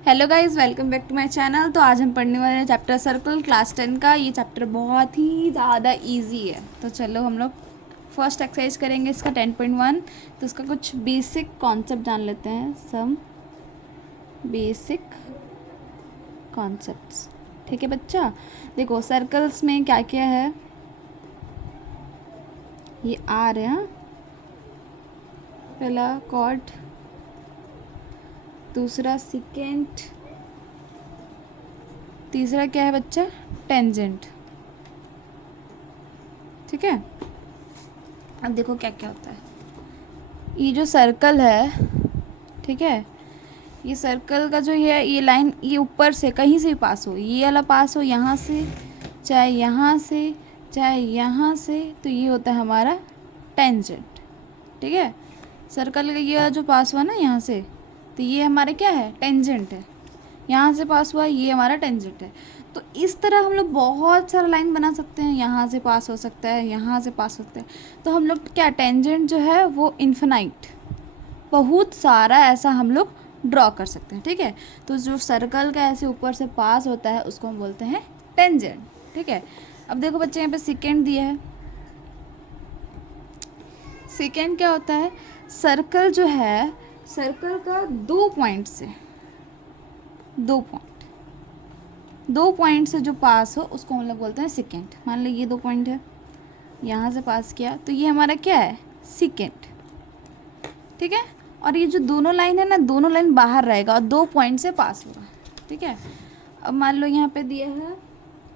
Hello guys, welcome back to my channel. तो आज हम पढ़ने वाले हैं चैप्टर सर्कल क्लास 10 का। ये चैप्टर बहुत ही ज़्यादा इजी है। तो चलो हम लोग फर्स्ट एक्सरसाइज करेंगे इसका 10.1। तो इसका कुछ बेसिक कॉन्सेप्ट जान लेते हैं। Some basic concepts. ठीक है बच्चा, देखो सर्कल्स में क्या क्या है। ये आर है, हाँ? पहला कॉर्ड, दूसरा सेकेंड, तीसरा क्या है बच्चा, टेंजेंट। ठीक है, अब देखो क्या क्या होता है। ये जो सर्कल है, ठीक है, ये सर्कल का जो ये लाइन, ये ऊपर से कहीं से भी पास हो, ये वाला पास हो यहाँ से, चाहे यहाँ से, चाहे यहाँ से, तो ये होता है हमारा टेंजेंट। ठीक है, सर्कल का ये जो पास हुआ ना यहाँ से, तो ये हमारा क्या है, टेंजेंट है। यहाँ से पास हुआ, ये हमारा टेंजेंट है। तो इस तरह हम लोग बहुत सारा लाइन बना सकते हैं। यहाँ से पास हो सकता है, यहाँ से पास हो सकता है। तो हम लोग क्या, टेंजेंट जो है वो इन्फिनाइट, बहुत सारा ऐसा हम लोग ड्रॉ कर सकते हैं। ठीक है, तो जो सर्कल का ऐसे ऊपर से पास होता है उसको हम बोलते हैं टेंजेंट। ठीक है, अब देखो बच्चे यहाँ पे सेकेंड दिया है। सेकेंड क्या होता है, सर्कल जो है, सर्कल का दो पॉइंट से, दो पॉइंट से जो पास हो उसको हम लोग बोलते हैं सेकेंड। मान लो ये दो पॉइंट है, यहाँ से पास किया तो ये हमारा क्या है, सेकेंड। ठीक है, और ये जो दोनों लाइन है ना, दोनों लाइन बाहर रहेगा और दो पॉइंट से पास होगा। ठीक है, अब मान लो यहाँ पे दिया है,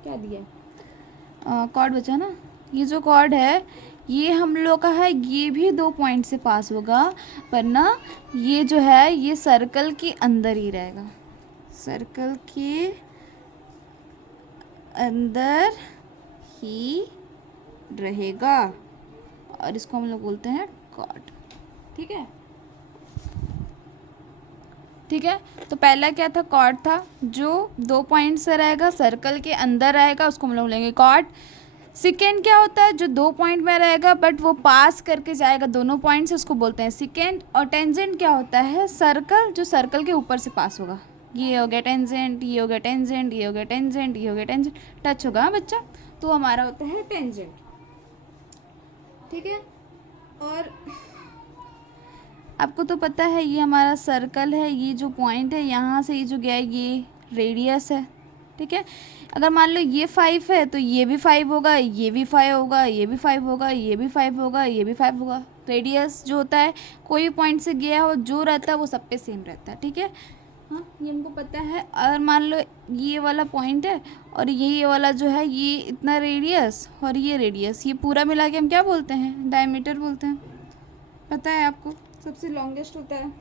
क्या दिया है, कॉर्ड बचा ना। ये जो कॉर्ड है ये हम लोग का है, ये भी दो पॉइंट से पास होगा, पर ना ये जो है ये सर्कल के अंदर ही रहेगा, सर्कल के अंदर ही रहेगा, और इसको हम लोग बोलते हैं कॉर्ड। ठीक है, ठीक है, तो पहला क्या था, कॉर्ड था, जो दो पॉइंट से रहेगा, सर्कल के अंदर रहेगा, उसको हम लोग लेंगे कॉर्ड। सेकेंड क्या होता है, जो दो पॉइंट में रहेगा बट वो पास करके जाएगा दोनों पॉइंट से, उसको बोलते हैं सेकेंड। और टेंजेंट क्या होता है, सर्कल जो सर्कल के ऊपर से पास होगा। ये हो गया टेंजेंट, ये हो गया टेंजेंट, ये हो गया टेंजेंट, ये हो गया टेंजेंट, टच होगा बच्चा, तो हमारा होता है टेंजेंट। ठीक है, और आपको तो पता है ये हमारा सर्कल है, ये जो पॉइंट है यहाँ से ये जो गया है ये रेडियस है। ठीक है, अगर मान लो ये 5 है तो ये भी 5 होगा, ये भी 5 होगा, ये भी 5 होगा, ये भी 5 होगा, ये भी 5 होगा। रेडियस जो होता है, कोई पॉइंट से गया हो जो रहता है वो सब पे सेम रहता है। ठीक है, हाँ ये हमको पता है। अगर मान लो ये वाला पॉइंट है और ये वाला जो है, ये इतना रेडियस और ये रेडियस, ये पूरा मिला के हम क्या बोलते हैं, डायमीटर बोलते हैं। पता है आपको, सबसे लॉन्गेस्ट होता है।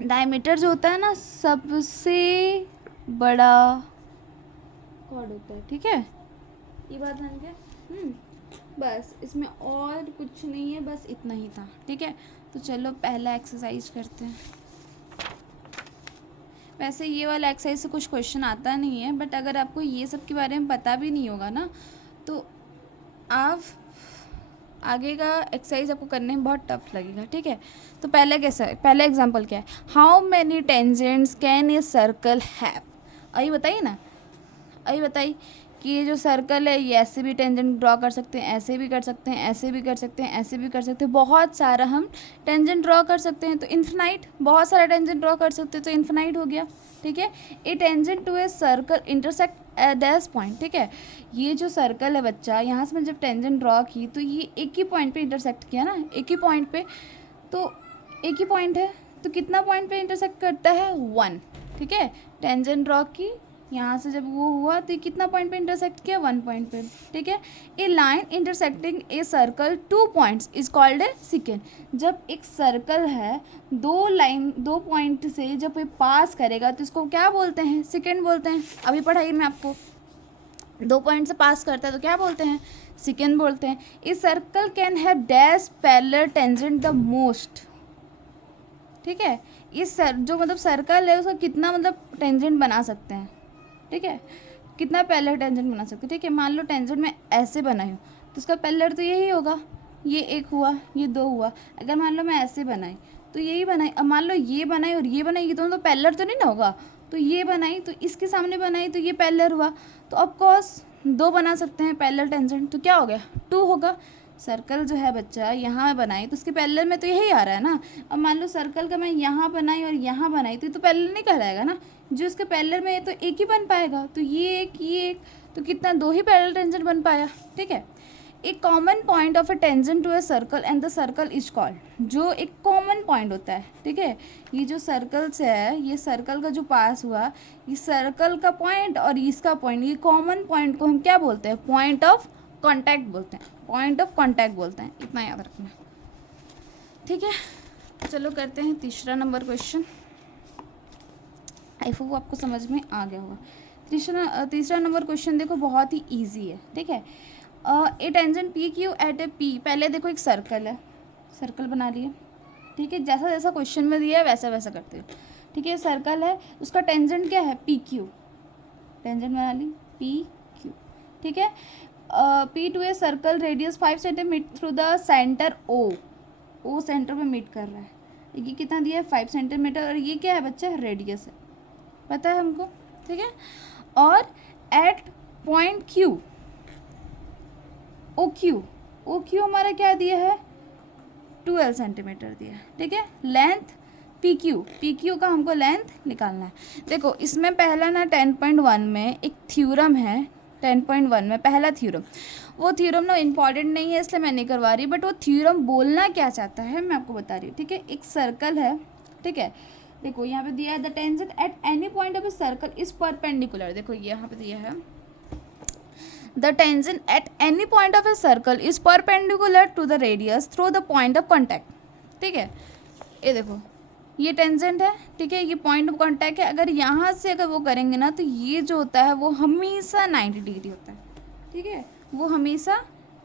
डायमीटर जो होता है ना, सबसे बड़ा कॉर्ड होता है। ठीक है, ये बात ध्यान के, बस इसमें और कुछ नहीं है, बस इतना ही था। ठीक है, तो चलो पहला एक्सरसाइज करते हैं। वैसे ये वाला एक्सरसाइज से कुछ क्वेश्चन आता नहीं है, बट अगर आपको ये सब के बारे में पता भी नहीं होगा ना, तो आप आगे का एक्सरसाइज आपको करने में बहुत टफ लगेगा। ठीक है, तो पहला एग्जांपल क्या है, how many tangents can a circle have. अभी बताइए ना, अभी बताइए कि ये जो सर्कल है ये ऐसे भी टेंजेंट ड्रॉ कर सकते हैं, ऐसे भी कर सकते हैं, ऐसे भी कर सकते हैं, ऐसे भी कर सकते हैं, बहुत सारा हम टेंजेंट ड्रॉ कर सकते हैं। तो इन्फिनाइट, बहुत सारा टेंजेंट ड्रॉ कर सकते हैं, तो इन्फिनाइट हो गया। ठीक है, a tangent to a circle intersect dash point. ठीक है, ये जो सर्कल है बच्चा, यहाँ से मैं जब टेंजेंट ड्रॉ की तो ये एक ही पॉइंट पे इंटरसेक्ट किया ना, एक ही पॉइंट पे, तो एक ही पॉइंट है तो कितना पॉइंट पे इंटरसेक्ट करता है, 1। ठीक है, टेंजेंट ड्रॉ की, यहाँ से जब वो हुआ तो कितना पॉइंट पे इंटरसेक्ट किया, 1 पॉइंट पे। ठीक है, a line intersecting a circle 2 points is called a secant. जब एक सर्कल है, दो पॉइंट से जब ये पास करेगा तो इसको क्या बोलते हैं, सेकेंड बोलते हैं। अभी पढ़ाइए मैं आपको, दो पॉइंट से पास करता है तो क्या बोलते हैं, सेकेंड बोलते हैं। इस circle can have dash parallel tangent the most. ठीक है, इस जो मतलब सर्कल है उसका कितना मतलब टेंजेंट बना सकते हैं। ठीक है, कितना पैरेलल टेंजेंट बना सकते हैं। ठीक है, मान लो टेंजेंट में ऐसे बनाई हूँ तो उसका पैरेलल तो यही होगा, ये एक हुआ, ये दो हुआ। अगर मान लो मैं ऐसे बनाई तो यही बनाई। अब मान लो ये बनाई और ये बनाई, ये दोनों तो पैरेलल तो नहीं ना होगा, तो ये बनाई तो इसके सामने बनाई तो ये पैरेलल हुआ, तो ऑफ कोर्स 2 बना सकते हैं पैरेलल टेंजेंट, तो क्या हो गया 2 होगा। सर्कल जो है बच्चा यहाँ बनाई तो उसके पैरेलल में तो यही आ रहा है ना। अब मान लो सर्कल का मैं यहाँ बनाई और यहाँ बनाई तो पैरेलल नहीं कहलाएगा ना, जो इसके पैरेलल में है तो एक ही बन पाएगा, तो ये एक, तो कितना 2 ही पैरेलल टेंजेंट बन पाया, ठीक है। एक common point of a tangent to a circle and the circle is called, जो एक कॉमन पॉइंट होता है, ठीक है। ये जो सर्कल से है, ये सर्कल का जो पास हुआ, ये सर्कल का पॉइंट और इसका पॉइंट, ये कॉमन पॉइंट को हम क्या बोलते हैं, पॉइंट ऑफ कॉन्टैक्ट बोलते हैं, पॉइंट ऑफ कॉन्टैक्ट बोलते हैं, इतना याद रखना, ठीक है। चलो करते हैं तीसरा नंबर क्वेश्चन। आई होप आपको समझ में आ गया होगा। तीसरा नंबर क्वेश्चन देखो बहुत ही ईजी है, ठीक है। A tangent P Q at a P, पहले देखो एक सर्कल है, सर्कल बना लिए, ठीक है। जैसा जैसा क्वेश्चन में दिया है वैसा वैसा करते हो, ठीक है। सर्कल है, उसका टेंजेंट क्या है पी क्यू, टेंजेंट बना ली पी क्यू, ठीक है। P to a circle radius 5 centimetre through the centre O centre में मीट कर रहा है, ये कितना दिया है 5 सेंटीमीटर, और ये क्या है बच्चा रेडियस है, पता है हमको, ठीक है। और at point Q O Q हमारा क्या दिया है 12 सेंटीमीटर दिया है, ठीक है। लेंथ पी क्यू का हमको लेंथ निकालना है। देखो इसमें पहला ना 10.1 में एक थ्योरम है, 10.1 में पहला थ्योरम, वो थ्योरम ना इम्पॉर्टेंट नहीं है इसलिए मैं नहीं करवा रही, बट वो थ्योरम बोलना क्या चाहता है मैं आपको बता रही हूँ, ठीक है। एक सर्कल है, ठीक है। देखो यहाँ पे दिया है the tangent at any point of a circle is perpendicular, देखो यहाँ पे दिया है the tangent at any point of a circle is perpendicular to the radius through the point of contact, ठीक है। ये देखो ये टेंजेंट है, ठीक है, ये पॉइंट ऑफ कॉन्टैक्ट है। अगर यहाँ से अगर वो करेंगे ना तो ये जो होता है वो हमेशा 90 डिग्री होता है, ठीक है, वो हमेशा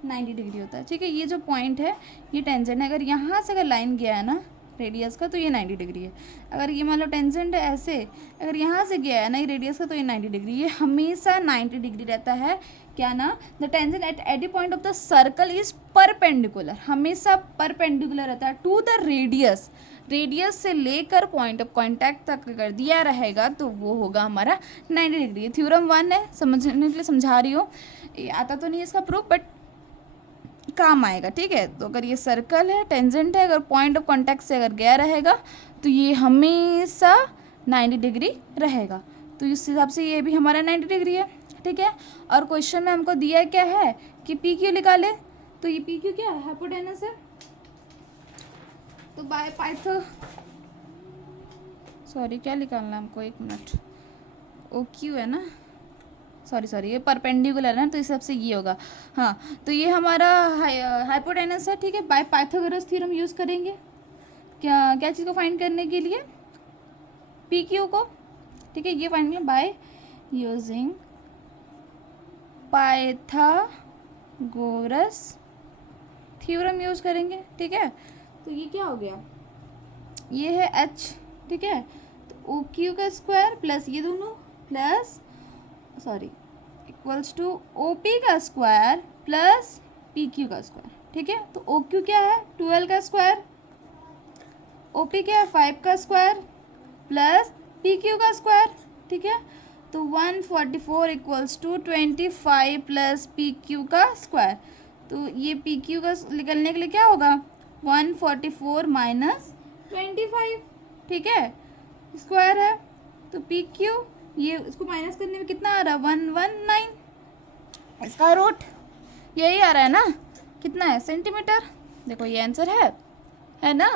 90 डिग्री होता है, ठीक है। ये जो पॉइंट है ये टेंजेंट है, अगर यहाँ से अगर लाइन गया है ना रेडियस का तो ये 90 डिग्री है। अगर ये मान लो टेंजेंट है ऐसे, अगर यहाँ से गया है ना ये रेडियस का तो ये 90 डिग्री, ये हमेशा 90 डिग्री रहता है। क्या ना the tangent at any point of the circle is perpendicular, हमेशा परपेंडिकुलर रहता है टू द रेडियस, रेडियस से लेकर पॉइंट ऑफ कॉन्टैक्ट तक अगर दिया रहेगा तो वो होगा हमारा 90 डिग्री। थ्योरम 1 है, समझने के लिए समझा रही हूँ, आता तो नहीं इसका प्रूफ बट काम आएगा, ठीक है। तो अगर ये सर्कल है, टेंजेंट है, अगर पॉइंट ऑफ कॉन्टैक्ट से अगर गया रहेगा तो ये हमेशा 90 डिग्री रहेगा, तो इस हिसाब से ये भी हमारा 90 डिग्री है, ठीक है। और क्वेश्चन में हमको दिया क्या है कि पी क्यू निकाले, तो ये पी क्यू क्या है हाइपोटेनस है, तो बाय पाइथो सॉरी क्या निकालना है हमको, एक मिनट, ओ क्यू है ना, सॉरी ये परपेंडिकुलर है ना तो इस हिसाब से ये होगा, हाँ। तो ये हमारा हाइपोटेनस है, ठीक है। बाय पाइथागोरस थ्योरम यूज़ करेंगे क्या चीज़ को फाइंड करने के लिए, पी क्यू को, ठीक है। ये फाइंड करें by using Pythagoras theorem use करेंगे, ठीक है। तो ये क्या हो गया, ये है एच, ठीक है। तो ओ क्यू का स्क्वायर प्लस ये दोनों plus equals to O P का स्क्वायर प्लस पी क्यू का स्क्वायर, ठीक है। तो ओ क्यू क्या है 12 का स्क्वायर, ओ पी क्या है 5 का स्क्वायर प्लस पी क्यू का स्क्वायर, ठीक है। तो 144 equals to 25 plus P Q का स्क्वायर, तो ये पी क्यू का निकलने के लिए क्या होगा 144 माइनस 25, ठीक है, स्क्वायर है। तो पी क्यू ये इसको माइनस करने में कितना आ रहा है 119, इसका रूट यही आ रहा है ना, कितना है सेंटीमीटर, देखो ये आंसर है ना,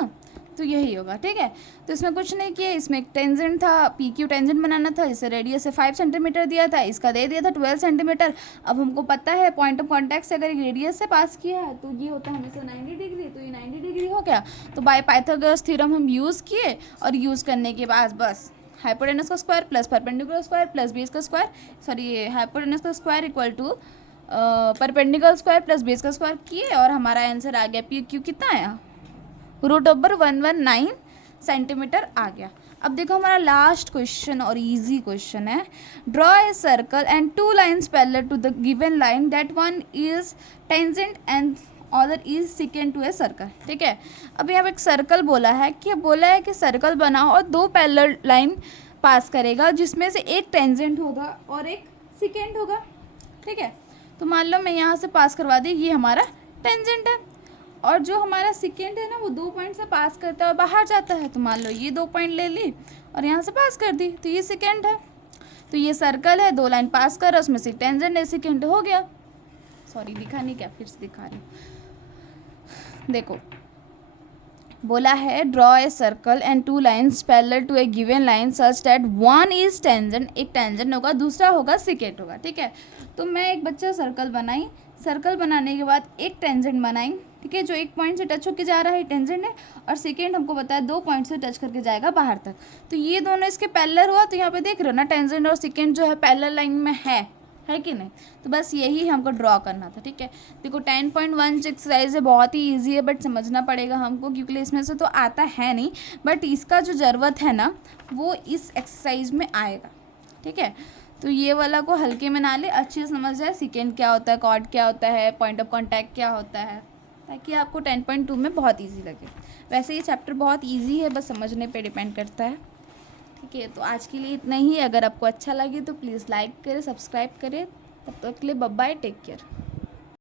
तो यही होगा, ठीक है। तो इसमें कुछ नहीं किया, इसमें एक टेंजेंट था, पी क्यू टेंजेंट बनाना था, जिससे रेडियस से 5 सेंटीमीटर दिया था, इसका दे दिया था 12 सेंटीमीटर। अब हमको पता है पॉइंट ऑफ कॉन्टैक्ट से अगर रेडियस से पास किया है तो ये होता है हमेशा 90 डिग्री, तो ये 90 डिग्री हो गया। तो बाय पाइथागोरस थ्योरम हम यूज़ किए, और यूज़ करने के बाद बस हाइपोटेनस का square plus perpendicular square plus base का स्क्वायर, सॉरी हाइपोटेनस का square equal to perpendicular square plus base का स्क्वायर किए, और हमारा आंसर आ गया पी क्यू कितना आया √119 सेंटीमीटर आ गया। अब देखो हमारा लास्ट क्वेश्चन और इजी क्वेश्चन है, draw a circle and 2 lines parallel to the given line that one is tangent and other is secant to a circle, ठीक है। अब यहाँ पे एक सर्कल बोला है कि सर्कल बनाओ और दो पैरेलल लाइन पास करेगा जिसमें से एक टेंजेंट होगा और एक सेकेंड होगा, ठीक है। तो मान लो मैं यहाँ से पास करवा दी, ये हमारा टेंजेंट है और जो हमारा सेकेंड है ना वो 2 पॉइंट से पास करता है और बाहर जाता है। तो मान लो ये 2 पॉइंट ले ली और यहाँ से पास कर दी, तो ये सेकेंड है। तो ये सर्कल है, 2 लाइन पास कर, उसमें से टेंजेंट है, सेकेंड हो गया। सॉरी दिखा नहीं क्या, फिर से दिखा रही हूँ। देखो बोला है draw a circle and 2 lines parallel to a given line such that one is tangent, एक टेंजेंट होगा, दूसरा होगा सेकेंड होगा, ठीक है। तो मैं एक बच्चा सर्कल बनाई, सर्कल बनाने के बाद एक टेंजेंट बनाई, ठीक है, जो एक पॉइंट से टच होकर जा रहा है टेंजेंट है, और सेकेंड हमको बताया 2 पॉइंट से टच करके जाएगा बाहर तक। तो ये दोनों इसके पैरेलल हुआ, तो यहाँ पे देख रहे हो ना टेंजेंट और सेकेंड जो है पैरेलल लाइन में है कि नहीं। तो बस यही हमको ड्रॉ करना था, ठीक है। देखो 10.1 एक्सरसाइज है, बहुत ही इजी है, बट समझना पड़ेगा हमको क्योंकि इसमें से तो आता है नहीं, बट इसका जो ज़रूरत है ना वो इस एक्सरसाइज में आएगा, ठीक है। तो ये वाला को हल्के में ना ले, अच्छे से समझ जाए सेकेंड क्या होता है, कॉर्ड क्या होता है, पॉइंट ऑफ कॉन्टैक्ट क्या होता है, ताकि आपको 10.2 में बहुत ईजी लगे। वैसे ये चैप्टर बहुत ईजी है, बस समझने पे डिपेंड करता है, ठीक है। तो आज के लिए इतना ही। अगर आपको अच्छा लगे तो प्लीज़ लाइक करें, सब्सक्राइब करें। तब तक के लिए बाय बाय, टेक केयर।